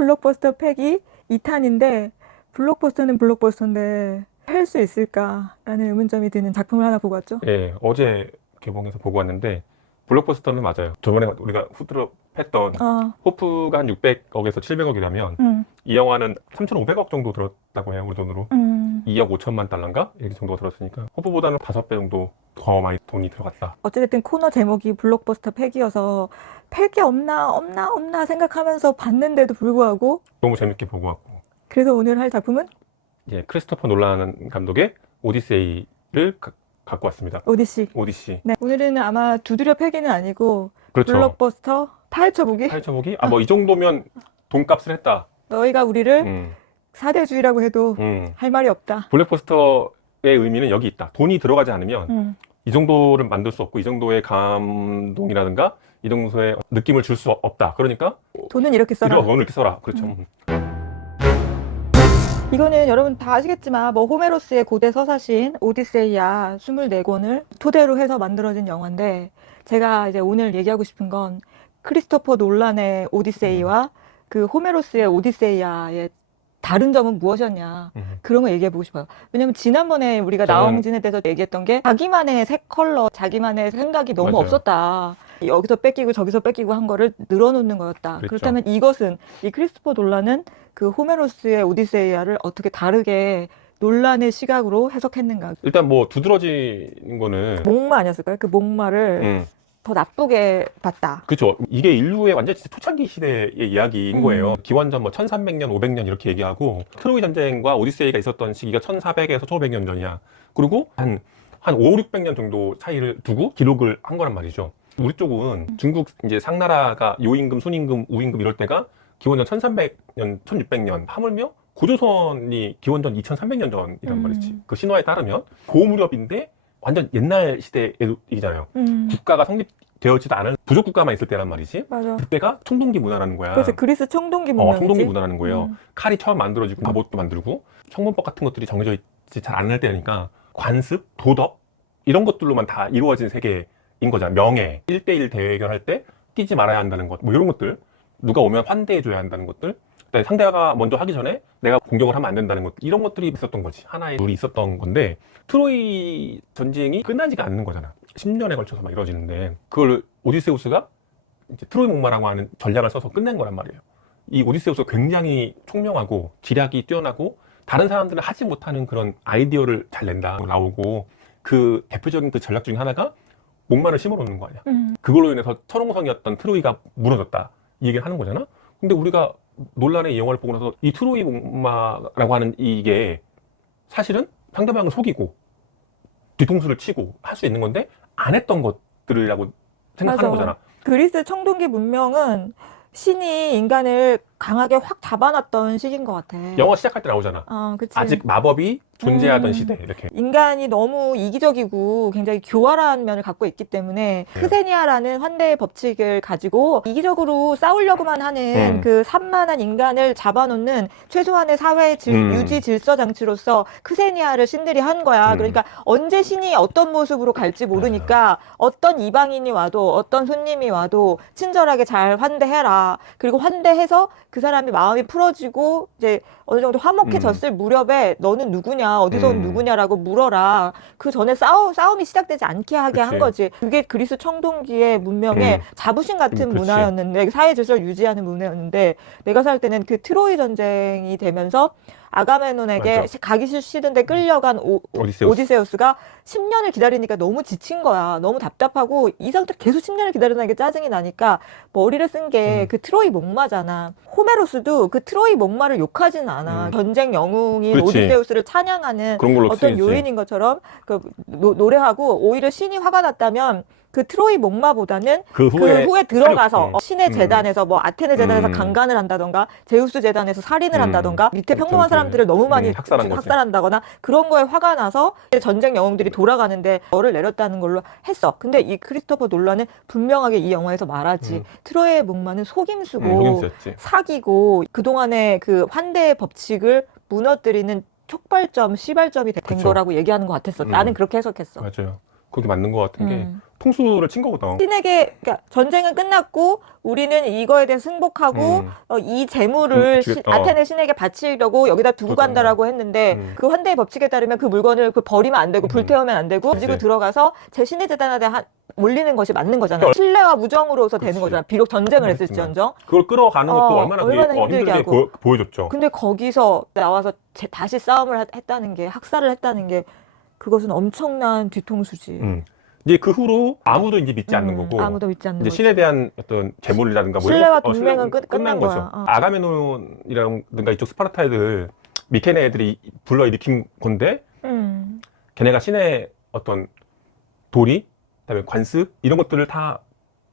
블록버스터 패기 2탄인데 블록버스터는 블록버스터인데 할 수 있을까라는 의문점이 드는 작품을 하나 보고 왔죠. 예, 어제 개봉해서 보고 왔는데 블록버스터는 맞아요. 저번에 우리가 후드로 했던 호프가 한 600억에서 700억이라면 이 영화는 3,500억 정도 들었다고 해요, 우리 돈으로. 2억 5천만 달러인가? 이렇게 정도가 들었으니까 호프보다는 5배 정도 더 많이 돈이 들어갔다. 어쨌든 코너 제목이 블록버스터 패기여서 팔 게 없나 생각하면서 봤는데도 불구하고 너무 재밌게 보고 왔고. 그래서 오늘 할 작품은 예, 크리스토퍼 놀란 감독의 오디세이를 갖고 왔습니다. 오디시. 네, 오늘은 아마 두드려 패기는 아니고 그렇죠. 블록버스터 파헤쳐보기. 뭐 이 정도면 돈값을 했다. 너희가 우리를 사대주의라고 해도 할 말이 없다. 블록버스터의 의미는 여기 있다. 돈이 들어가지 않으면 이 정도를 만들 수 없고 이 정도의 감동이라든가 이 정도의 느낌을 줄 수 없다. 그러니까 돈은 이렇게 써라. 돈은 이렇게 써라. 그렇죠. 이거는 여러분 다 아시겠지만 뭐 호메로스의 고대 서사신 오디세이아 24권을 토대로 해서 만들어진 영화인데 제가 이제 오늘 얘기하고 싶은 건 크리스토퍼 놀란의 오디세이와 그 호메로스의 오디세이아의 다른 점은 무엇이었냐 그런 거 얘기해 보고 싶어요. 왜냐면 지난번에 우리가 나홍진에 대해서 얘기했던 게 자기만의 색 컬러, 자기만의 생각이 너무 맞아요. 없었다. 여기서 뺏기고 저기서 뺏기고 한 거를 늘어놓는 거였다. 그랬죠. 그렇다면 이것은 이 크리스토퍼 놀란은 그 호메로스의 오디세이아를 어떻게 다르게 놀란의 시각으로 해석했는가. 일단 뭐 두드러진 거는 목마 아니었을까요? 그 목마를 더 나쁘게 봤다. 그렇죠. 이게 인류의 완전 진짜 초창기 시대의 이야기인 거예요. 기원전 뭐 1300년, 500년 이렇게 얘기하고 트로이 전쟁과 오디세이가 있었던 시기가 1400에서 1500년 전이야. 그리고 한 5, 600년 정도 차이를 두고 기록을 한 거란 말이죠. 우리 쪽은 중국 이제 상나라가 요임금, 순임금, 우임금 이럴 때가 기원전 1300년, 1600년 하물며 고조선이 기원전 2300년 전이란 말이지. 그 신화에 따르면 그 무렵인데 완전 옛날 시대이잖아요. 국가가 성립되어지도 않은 부족 국가만 있을 때란 말이지. 맞아. 그때가 청동기 문화라는 거야. 그래서 그리스 청동기 문화이지. 청동기 문화라는 거예요. 칼이 처음 만들어지고 갑옷도 만들고 청문법 같은 것들이 정해져 있지 잘 않을 때니까 관습, 도덕 이런 것들로만 다 이루어진 세계인 거잖아. 명예, 1대1 대결할 때 뛰지 말아야 한다는 것, 뭐 이런 것들. 누가 오면 환대해줘야 한다는 것들. 상대가 먼저 하기 전에 내가 공격을 하면 안 된다는 것, 이런 것들이 있었던 거지. 하나의 룰이 있었던 건데 트로이 전쟁이 끝나지가 않는 거잖아. 10년에 걸쳐서 막 이루어지는데 그걸 오디세우스가 이제 트로이 목마라고 하는 전략을 써서 끝낸 거란 말이에요. 이 오디세우스가 굉장히 총명하고 기략이 뛰어나고 다른 사람들은 하지 못하는 그런 아이디어를 잘 낸다 나오고 그 대표적인 그 전략 중에 하나가 목마를 심어놓는 거 아니야. 그걸로 인해서 철옹성이었던 트로이가 무너졌다 이 얘기를 하는 거잖아. 근데 우리가 논란의 이 영화를 보고 나서 이 트로이 목마라고 하는 이게 사실은 상대방을 속이고 뒤통수를 치고 할 수 있는 건데 안 했던 것들이라고 생각하는 거잖아. 그리스 청동기 문명은 신이 인간을 강하게 확 잡아놨던 시기인 것 같아. 영화 시작할 때 나오잖아. 그치. 아직 마법이 존재하던 시대 이렇게. 인간이 너무 이기적이고 굉장히 교활한 면을 갖고 있기 때문에 크세니아라는 환대의 법칙을 가지고 이기적으로 싸우려고만 하는 그 산만한 인간을 잡아놓는 최소한의 사회 유지 질서 장치로서 크세니아를 신들이 한 거야. 그러니까 언제 신이 어떤 모습으로 갈지 모르니까 어떤 이방인이 와도 어떤 손님이 와도 친절하게 잘 환대해라. 그리고 환대해서 그 사람이 마음이 풀어지고 이제 어느 정도 화목해졌을 무렵에 너는 누구냐, 어디서 온 누구냐라고 물어라. 그 전에 싸움이 시작되지 않게 하게 한 거지. 그게 그리스 청동기의 문명의 자부심 같은 문화였는데, 사회 질서를 유지하는 문화였는데, 내가 살 때는 그 트로이 전쟁이 되면서 아가메논에게 가기 싫은데 끌려간 오디세우스가 10년을 기다리니까 너무 지친 거야. 너무 답답하고 이 상태로 계속 10년을 기다리는 게 짜증이 나니까 머리를 쓴 게 그 트로이 목마잖아. 호메로스도 그 트로이 목마를 욕하지는 않아. 전쟁 영웅인 오디세우스를 찬양하는 어떤 요인인 것처럼 그 노래하고 오히려 신이 화가 났다면 그 트로이 목마보다는 그 후에 들어가서 신의 재단에서 뭐 아테네 재단에서 강간을 한다던가 제우스 재단에서 살인을 한다던가 밑에 평범한 사람들을 너무 많이 학살한다거나 그런 거에 화가 나서 전쟁 영웅들이 돌아가는데 벌을 내렸다는 걸로 했어. 근데 이 크리스토퍼 놀란은 분명하게 이 영화에서 말하지. 트로이의 목마는 속임수고 사기고 그동안의 그 환대의 법칙을 무너뜨리는 촉발점, 시발점이 된 거라고 얘기하는 것 같았어. 나는 그렇게 해석했어. 맞아요. 그게 맞는 것 같은 게 통수를 친 거거든. 신에게 그러니까 전쟁은 끝났고 우리는 이거에 대해 승복하고 이 재물을 아테네 신에게 바치려고 여기다 두고 간다라고 했는데 그 환대의 법칙에 따르면 그 물건을 버리면 안 되고 불태우면 안 되고 가지고 들어가서 제 신의 재단에 올리는 것이 맞는 거잖아. 신뢰와 우정으로서 되는 거잖아. 비록 전쟁을 했을지언정. 그걸 끌어가는 것도 얼마나 힘들게 하고 보여줬죠. 근데 거기서 나와서 다시 싸움을 했다는 게 학살을 했다는 게 그것은 엄청난 뒤통수지. 이제 그 후로 아무도 이제 믿지 않는 거고, 아무도 믿지 않는 이제 거지. 신에 대한 어떤 재물이라든가 뭐 신뢰와 동맹은 끝난 거죠. 거야. 아가메논이라든가 이쪽 스파르타 애들, 미케네 애들이 불러일으킨 건데, 걔네가 신의 어떤 도리, 그다음에 관습 이런 것들을 다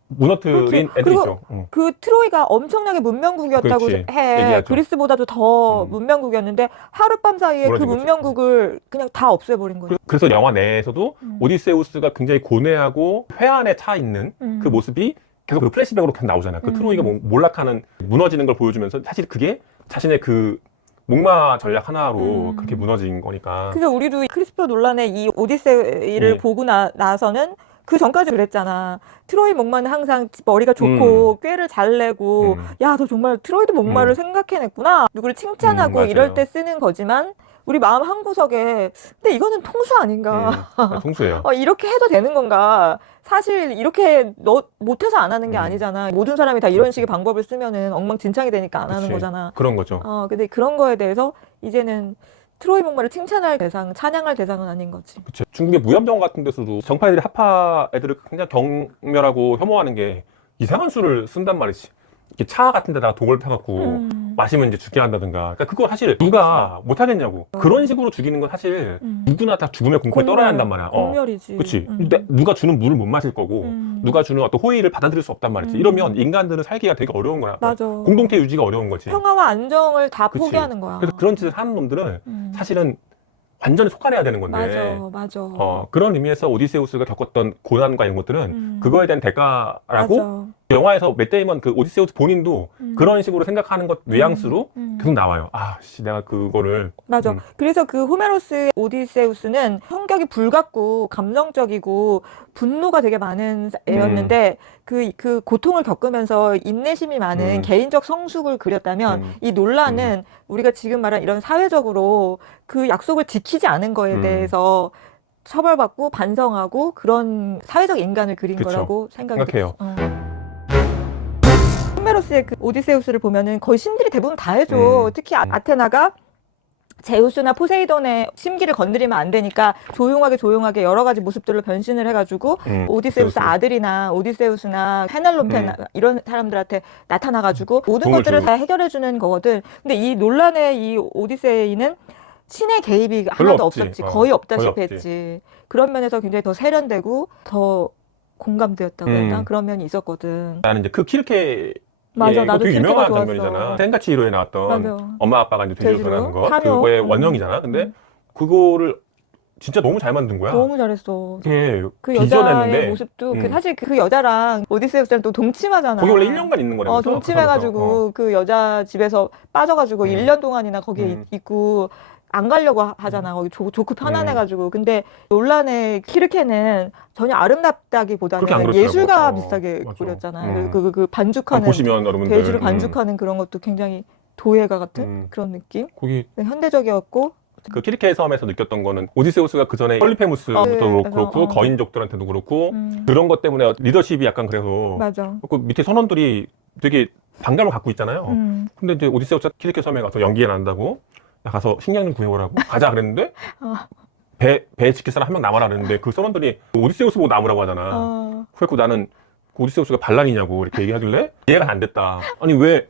무너뜨린 애들이죠. 그 트로이가 엄청나게 문명국이었다고 해. 얘기하죠. 그리스보다도 더 문명국이었는데 하룻밤 사이에 그 문명국을 그냥 다 없애버린 거예요. 그래서 영화 내에서도 오디세우스가 굉장히 고뇌하고 회한에 차 있는 그 모습이 계속 그 플래시백으로 계속 나오잖아요. 그 트로이가 몰락하는, 무너지는 걸 보여주면서 사실 그게 자신의 그 목마 전략 하나로 그렇게 무너진 거니까. 그래서 우리도 크리스토퍼 놀란의 이 오디세이를 보고 나서는 그 전까지 그랬잖아. 트로이 목마는 항상 머리가 좋고 꾀를 잘 내고 야, 너 정말 트로이도 목마를 생각해냈구나. 누구를 칭찬하고 이럴 때 쓰는 거지만 우리 마음 한구석에 근데 이거는 통수 아닌가. 통수예요. 이렇게 해도 되는 건가. 사실 이렇게 너 못해서 안 하는 게 아니잖아. 모든 사람이 다 이런 식의 방법을 쓰면은 엉망진창이 되니까 안 하는 거잖아. 그런 거죠. 근데 그런 거에 대해서 이제는 트로이 목마를 칭찬할 대상, 찬양할 대상은 아닌 거지. 그쵸. 중국의 무협병 같은 데서도 정파애들이 하파 애들을 굉장히 경멸하고 혐오하는 게 이상한 술을 쓴단 말이지. 이렇게 차 같은 데다가 독을 펴갖고 마시면 이제 죽게 한다든가. 그러니까 그거 사실 누가 못하겠냐고. 그런 식으로 죽이는 건 사실 누구나 다 죽음의 공포에 떨어야 한단 말이야. 공멸이지. 그치. 근데 누가 주는 물을 못 마실 거고 누가 주는 어떤 호의를 받아들일 수 없단 말이지. 이러면 인간들은 살기가 되게 어려운 거야. 맞아. 공동체 유지가 어려운 거지. 평화와 안정을 다 그치. 포기하는 거야. 그래서 그런 짓을 하는 놈들은 사실은 완전히 속아내야 되는 건데. 맞아. 그런 의미에서 오디세우스가 겪었던 고난과 이런 것들은 그거에 대한 대가라고 맞아. 영화에서 맷 데이먼 그 오디세우스 본인도 그런 식으로 생각하는 것 뉘앙스로 계속 나와요. 내가 그거를. 맞아. 그래서 그 호메로스의 오디세우스는 성격이 불같고 감정적이고 분노가 되게 많은 애였는데 그 고통을 겪으면서 인내심이 많은 개인적 성숙을 그렸다면 이 논란은 우리가 지금 말한 이런 사회적으로 그 약속을 지키지 않은 거에 대해서 처벌받고 반성하고 그런 사회적 인간을 그린 거라고 생각해요. 호메로스의 그 오디세우스를 보면은 거의 신들이 대부분 다 해줘. 특히 아테나가 제우스나 포세이돈의 심기를 건드리면 안 되니까 조용하게 여러 가지 모습들로 변신을 해가지고 오디세우스 아들이나 오디세우스나 페넬로페나 이런 사람들한테 나타나가지고 모든 것들을 다 해결해주는 거거든. 근데 이 논란의 이 오디세이는 신의 개입이 하나도 없었지. 거의 없다시피 했지. 그런 면에서 굉장히 더 세련되고 더 공감되었다고 했나? 그런 면이 있었거든. 나는 이제 그 키르케 맞아, 나도 되게 킬케가 유명한 좋았어. 장면이잖아. 센가치히로에 나왔던 맞아. 엄마 아빠가 이제 돼지로 나는 거. 탐욕. 그거의 원형이잖아. 근데 그거를 진짜 너무 잘 만든 거야. 너무 잘했어. 그 여자의 모습도 사실 그 여자랑 오디세우스랑 또 동침하잖아. 거기 원래 1년간 있는 거라면서. 동침해가지고 그 여자 집에서 빠져가지고 1년 동안이나 거기에 있고 안 가려고 하잖아. 거기 좋고 편안해가지고. 근데 논란의 키르케는 전혀 아름답다기보다는 예술가 비슷하게 그렸잖아. 그 반죽하는 보시면 여러분들 돼지를 반죽하는 그런 것도 굉장히 도예가 같은 그런 느낌. 거기 현대적이었고. 그 키르케 섬에서 느꼈던 거는 오디세우스가 그 전에 폴리페무스부터 그렇고 거인족들한테도 그렇고 그런 것 때문에 리더십이 약간 그래서 맞아. 그 밑에 선원들이 되게 반감을 갖고 있잖아요. 근데 이제 오디세우스가 키르케 섬에 가서 연기가 난다고 가서 식량 좀 구해오라고 가자 그랬는데 배 지킬 사람 한 명 남아라 그랬는데 그 선원들이 오디세우스 보고 남으라고 하잖아. 그래서 나는 오디세우스가 반란이냐고 이렇게 얘기하길래 이해가 안 됐다. 아니 왜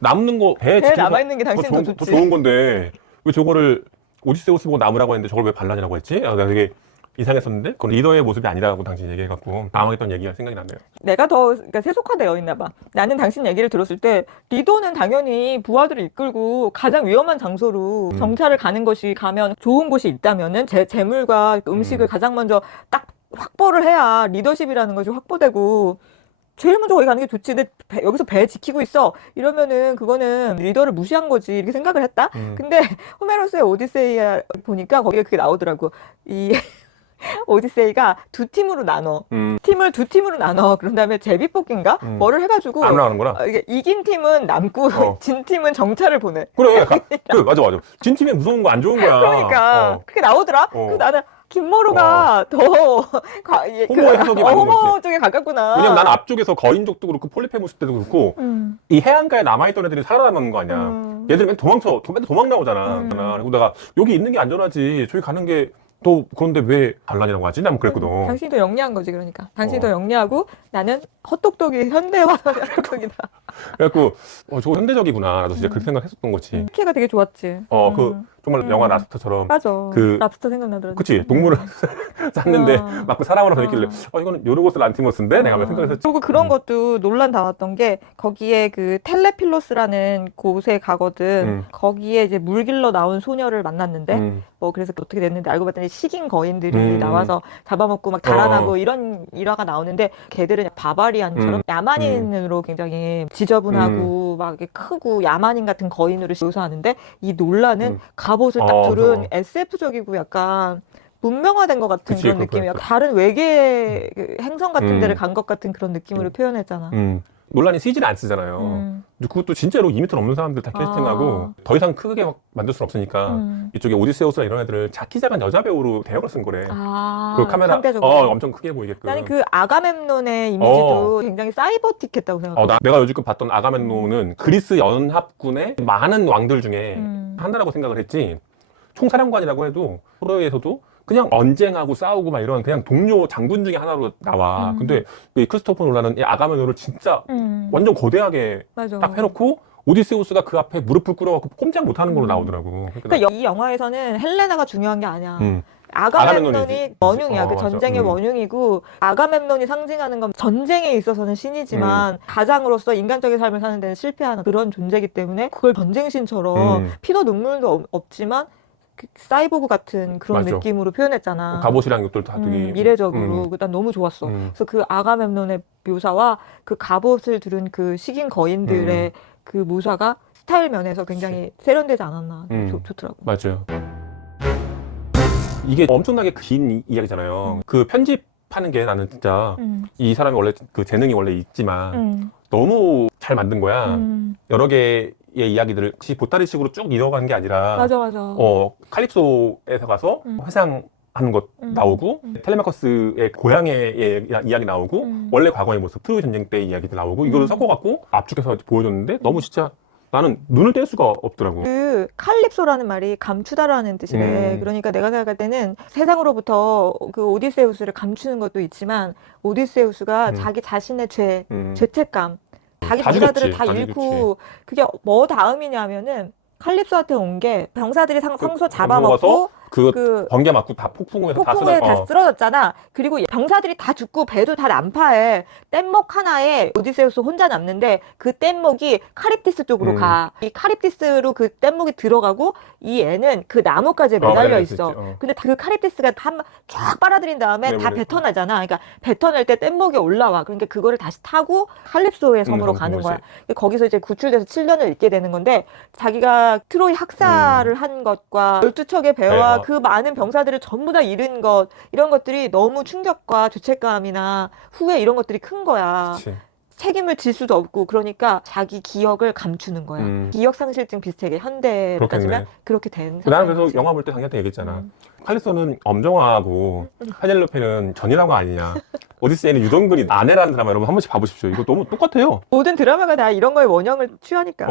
남는 거 배에 남아있는 게 당신 더 더 좋은 건데 왜 저거를 오디세우스 보고 남으라고 했는데 저걸 왜 반란이라고 했지? 내가 되게 이상했었는데 그건 리더의 모습이 아니라고 당신이 얘기해갖고 당황했던 얘기가 생각이 나네요. 내가 더 그러니까 세속화되어 있나 봐. 나는 당신 얘기를 들었을 때 리더는 당연히 부하들을 이끌고 가장 위험한 장소로 정찰을 가는 것이 가면 좋은 곳이 있다면은 재물과 음식을 가장 먼저 딱 확보를 해야 리더십이라는 것이 확보되고 제일 먼저 거기 가는 게 좋지. 근데 여기서 배 지키고 있어. 이러면은 그거는 리더를 무시한 거지. 이렇게 생각을 했다. 근데 호메로스의 오디세이아 보니까 거기에 그게 나오더라고. 이 오디세이가 두 팀으로 나눠. 팀을 두 팀으로 나눠. 그런 다음에 제비뽑기인가? 뭐를 해가지고 안 나가는구나. 이게 이긴 팀은 남고 진 팀은 정찰을 보내. 그래, 그래, 맞아. 진 팀이 무서운 거 안 좋은 거야. 그러니까 그렇게 나오더라. 그래서 나는 김모로가 더 호모 해석이 맞는 호모 거지. 쪽에 가깝구나. 왜냐면 난 앞쪽에서 거인족도 그렇고 폴리페무스 때도 그렇고 이 해안가에 남아있던 애들이 살아남는 거 아니야. 얘들 맨 맨날 도망 나오잖아. 그리고 내가 여기 있는 게 안전하지. 저기 가는 게 또 그런데 왜 반란이라고 하지? 난 그랬거든. 당신이 더 영리한 거지 그러니까. 당신이 더 영리하고 나는 헛똑똑이 현대화된 헛똑똑이다. 그래갖고 저거 현대적이구나. 나도 진짜 그렇게 생각했었던 거지. 키가 되게 좋았지. 그 정말 영화 라스터처럼 맞아. 그 랍스터 생각나더라고. 그치 동물을 쌌는데 막 그 사람으로 변했길래 이거는 요르고스 란티모스인데 내가 생각했었지. 그리고 그런 것도 논란 나왔던 게 거기에 그 텔레필로스라는 곳에 가거든. 거기에 이제 물길러 나온 소녀를 만났는데 뭐 그래서 어떻게 됐는데 알고 봤더니 식인 거인들이 나와서 잡아먹고 막 달아나고 이런 일화가 나오는데 걔들은 바바리안처럼 야만인으로 굉장히 지저분하고 막 이렇게 크고 야만인 같은 거인으로 묘사하는데 이 논란은 갑옷을 딱 두른 SF적이고 약간 문명화된 것 같은 그치, 그런 느낌이야. 다른 외계 그 행성 같은 데를 간 것 같은 그런 느낌으로 표현했잖아. 논란이 CG를 안 쓰잖아요. 그것도 진짜로 2m 넘는 사람들 다 캐스팅하고 더 이상 크게 막 만들 수는 없으니까 이쪽에 오디세우스나 이런 애들을 작기 작은 여자 배우로 대역을 쓴 거래. 그 카메라 상대적으로. 엄청 크게 보이게끔. 나는 그 아가멤논의 이미지도 굉장히 사이버틱했다고 생각해. 내가 요즘 봤던 아가멤논은 그리스 연합군의 많은 왕들 중에 하나라고 생각을 했지. 총사령관이라고 해도 프로에서도 그냥 언쟁하고 싸우고 막 이런 그냥 동료 장군 중에 하나로 나와. 근데 이 크리스토퍼 놀란은 이 아가멤논을 진짜 완전 거대하게 맞아. 딱 해놓고 오디세우스가 그 앞에 무릎을 꿇어갖고 꼼짝 못하는 걸로 나오더라고. 그러니까 이 영화에서는 헬레나가 중요한 게 아니야. 아가멤논이 원흉이야. 그 전쟁의 원흉이고 아가멤논이 상징하는 건 전쟁에 있어서는 신이지만 가장으로서 인간적인 삶을 사는 데는 실패하는 그런 존재이기 때문에 그걸 전쟁신처럼 피도 눈물도 없지만 사이보그 같은 그런 맞아. 느낌으로 표현했잖아. 갑옷이랑 이것들 다 되게 미래적으로. 난 너무 좋았어. 그래서 그 아가멤논의 묘사와 그 갑옷을 두른 그 식인 거인들의 그 묘사가 스타일 면에서 굉장히 세련되지 않았나. 좋더라고. 맞아요. 이게 엄청나게 긴 이야기잖아요. 그 편집하는 게 나는 진짜 이 사람이 원래 그 재능이 원래 있지만 너무 잘 만든 거야. 여러 개의 이야기들을 혹시 보따리식으로 쭉 이어가는 게 아니라 맞아. 칼립소에서 가서 회상하는 것 나오고 텔레마커스의 고향의 이야기 나오고 원래 과거의 모습 트로이 전쟁 때 이야기도 나오고 이거를 섞어갖고 압축해서 보여줬는데 너무 진짜 나는 눈을 뗄 수가 없더라고. 그 칼립소라는 말이 감추다라는 뜻이래. 그러니까 내가 생각할 때는 세상으로부터 그 오디세우스를 감추는 것도 있지만 오디세우스가 자기 자신의 죄책감, 자기 부자들을 다 잃고 그게 뭐 다음이냐면은 칼립소한테 온 게 병사들이 성소 잡아먹고 그 번개 맞고 다 폭풍에 다 쓰러졌잖아. 그리고 병사들이 다 죽고 배도 다 난파해. 뗏목 하나에 오디세우스 혼자 남는데 그 뗏목이 카립티스 쪽으로 가. 이 카립티스로 그 뗏목이 들어가고 이 애는 그 나무까지 매달려 있어. 근데 그 카립티스가 한번 쫙 빨아들인 다음에 다 뱉어나잖아. 그러니까 뱉어낼 때 뗏목이 올라와. 그러니까 그거를 다시 타고 칼립소의 섬으로 가는 거야. 거기서 이제 구출돼서 7년을 있게 되는 건데 자기가 트로이 학살을 한 것과 12척의 배와 그 많은 병사들을 전부 다 잃은 것 이런 것들이 너무 충격과 죄책감이나 후회 이런 것들이 큰 거야. 그치. 책임을 질 수도 없고 그러니까 자기 기억을 감추는 거야. 기억 상실증 비슷하게 현대로 따지면 그렇게 된 나는 그래서 영화 볼 때 당연히 얘기했잖아. 칼리소는 엄정화하고 페넬로페는 전이라고 아니냐. 오디세이는 유동근이 아내라는 드라마 여러분 한 번씩 봐보십시오. 이거 너무 똑같아요. 모든 드라마가 다 이런 거에 원형을 취하니까.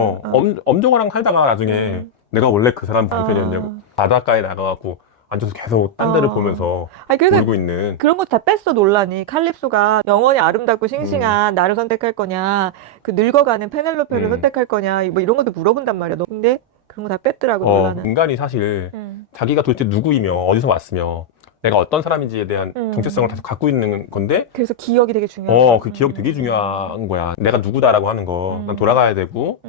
엄정화랑 살다가 나중에 내가 원래 그 사람 남편이었냐고 바닷가에 나가갖고 앉아서 계속 딴 데를 보면서 울고 있는 그런 거 다 뺐어 논란이. 칼립소가 영원히 아름답고 싱싱한 나를 선택할 거냐 그 늙어가는 페넬로페를 선택할 거냐 뭐 이런 것도 물어본단 말이야. 근데 그런 거 다 뺐더라고 논란은. 인간이 사실 자기가 도대체 누구이며 어디서 왔으며 내가 어떤 사람인지에 대한 정체성을 계속 갖고 있는 건데 그래서 기억이 되게 중요해. 그 기억이 되게 중요한 거야. 내가 누구다라고 하는 거. 난 돌아가야 되고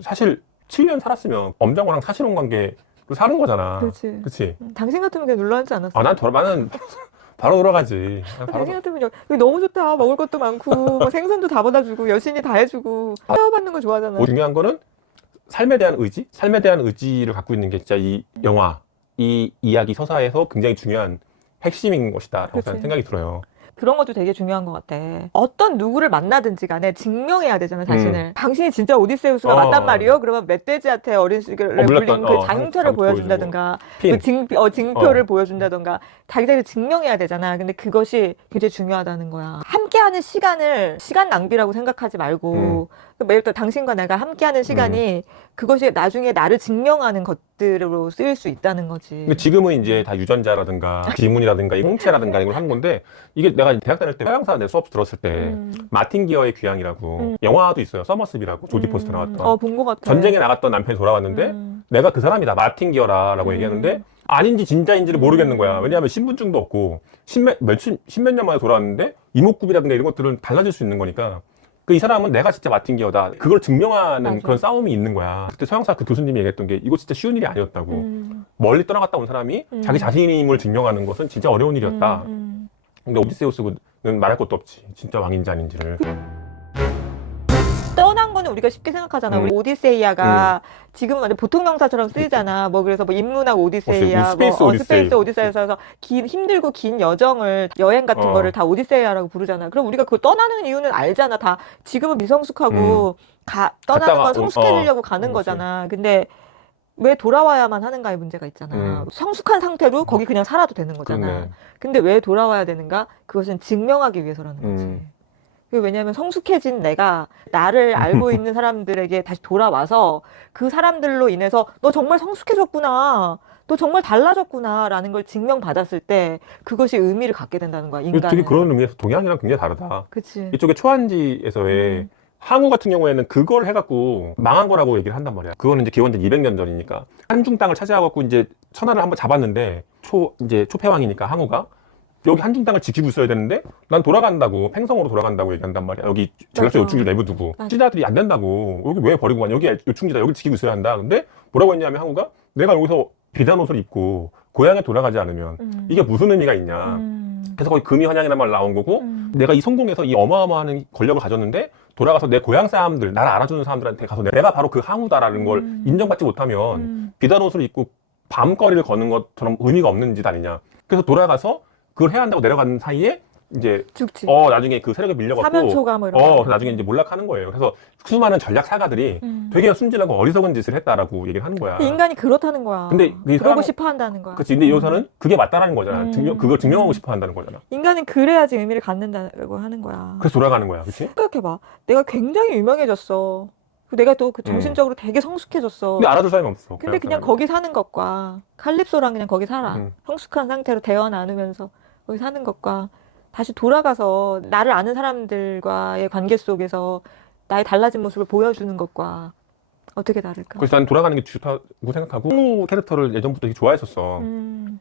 사실 7년 살았으면 엄정화랑 사실혼 관계로 사는 거잖아. 그렇지. 당신 같으면 그냥 놀라지 않았어? 나는 바로 돌아가지. 당신 같으면 여기 너무 좋다. 먹을 것도 많고 뭐 생선도 다 받아주고 여신이 다 해주고 케어받는 거 좋아하잖아. 중요한 거는 삶에 대한 의지? 삶에 대한 의지를 갖고 있는 게 진짜 이 영화, 이 이야기 서사에서 굉장히 중요한 핵심인 것이다라고 그치. 저는 생각이 들어요. 그런 것도 되게 중요한 것 같아. 어떤 누구를 만나든지 간에 증명해야 되잖아, 자신을. 당신이 진짜 오디세우스가 맞단 말이요? 그러면 멧돼지한테 어린 시절에 물린 그 자흉처를 보여준다든가, 그 징표를 보여준다든가, 자기를 증명해야 되잖아. 근데 그것이 굉장히 중요하다는 거야. 함께하는 시간 낭비라고 생각하지 말고, 매일 또 당신과 내가 함께하는 시간이 그것이 나중에 나를 증명하는 것들로 쓰일 수 있다는 거지. 근데 지금은 이제 다 유전자라든가 지문이라든가 이 홍채라든가 이걸 하는 건데, 이게 내가 대학 다닐 때 서양사 내 수업 들었을 때 마틴 기어의 귀향이라고 영화도 있어요. 서머스비라고 조디 포스터 나왔던. 본 것 같아. 전쟁에 나갔던 남편이 돌아왔는데 내가 그 사람이다. 마틴 기어라라고 얘기하는데 아닌지 진짜인지를 모르겠는 거야. 왜냐하면 신분증도 없고 십몇 년 만에 돌아왔는데 이목구비라든가 이런 것들은 달라질 수 있는 거니까 이 사람은 내가 진짜 마틴 기어다. 그걸 증명하는 맞아. 그런 싸움이 있는 거야. 그때 서양사 그 교수님이 얘기했던 게 이거 진짜 쉬운 일이 아니었다고. 멀리 떠나갔다 온 사람이 자기 자신임을 증명하는 것은 진짜 어려운 일이었다. 근데 오디세우스는 말할 것도 없지. 진짜 왕인지 아닌지를. 떠난 거는 우리가 쉽게 생각하잖아. 우리 오디세이아가 지금은 완전 보통 명사처럼 쓰이잖아. 뭐 그래서 뭐 인문학 오디세이아, 스페이스 오디세이아에서 힘들고 긴 여행 같은 거를 다 오디세이아라고 부르잖아. 그럼 우리가 그걸 떠나는 이유는 알잖아. 다 지금은 미성숙하고 떠나는 건 성숙해지려고 가는 거잖아. 근데 왜 돌아와야만 하는가의 문제가 있잖아. 성숙한 상태로 거기 그냥 살아도 되는 거잖아. 그러네. 근데 왜 돌아와야 되는가? 그것은 증명하기 위해서라는 거지. 왜냐하면 성숙해진 내가 나를 알고 있는 사람들에게 다시 돌아와서 그 사람들로 인해서 너 정말 성숙해졌구나. 너 정말 달라졌구나. 라는 걸 증명받았을 때 그것이 의미를 갖게 된다는 거야. 인간은. 되게 그런 의미에서 동양이랑 굉장히 다르다. 그치. 이쪽에 초안지에서의 항우 같은 경우에는 그걸 해갖고 망한 거라고 얘기를 한단 말이야. 그거는 이제 기원전 200년 전이니까 한중 땅을 차지해갖고 이제 천하를 한번 잡았는데 이제 초패왕이니까 항우가 여기 한중 땅을 지키고 있어야 되는데 난 돌아간다고 팽성으로 돌아간다고 얘기한단 말이야. 여기 전략적 요충지를 내버두고 신하들이 안 된다고 여기 왜 버리고 가냐. 여기 요충지다. 여기 지키고 있어야 한다. 근데 뭐라고 했냐면 항우가 내가 여기서 비단 옷을 입고 고향에 돌아가지 않으면 이게 무슨 의미가 있냐. 그래서 거기 금이 환양이라는 말 나온 거고 내가 이 성공해서 이 어마어마한 권력을 가졌는데 돌아가서 내 고향 사람들, 나를 알아주는 사람들한테 가서 내가 바로 그 항우다라는 걸 인정받지 못하면 비단 옷을 입고 밤거리를 걷는 것처럼 의미가 없는 짓 아니냐. 그래서 돌아가서 그걸 해야 한다고 내려가는 사이에 이제 죽지. 나중에 그 세력에 밀려갖고 사면초가 뭐 이런 거. 나중에 이제 몰락하는 거예요. 그래서 수많은 전략 사가들이 되게 순진하고 어리석은 짓을 했다라고 얘기를 하는 거야. 인간이 그렇다는 거야. 근데 그러고 싶어 한다는 거야. 그렇지. 근데 여기서는 그게 맞다라는 거잖아. 그걸 증명하고 싶어 한다는 거잖아. 인간은 그래야지 의미를 갖는다고 하는 거야. 그래서 돌아가는 거야. 그렇지? 생각해봐. 내가 굉장히 유명해졌어. 내가 또 그 정신적으로 되게 성숙해졌어. 근데 알아줄 사람이 없어. 근데 그냥 거기 사는 것과 칼립소랑 그냥 거기 살아. 성숙한 상태로 대화 나누면서 거기 사는 것과 다시 돌아가서 나를 아는 사람들과의 관계 속에서 나의 달라진 모습을 보여주는 것과 어떻게 다를까? 그래서 난 돌아가는 게 좋다고 생각하고 항우 캐릭터를 예전부터 되게 좋아했었어.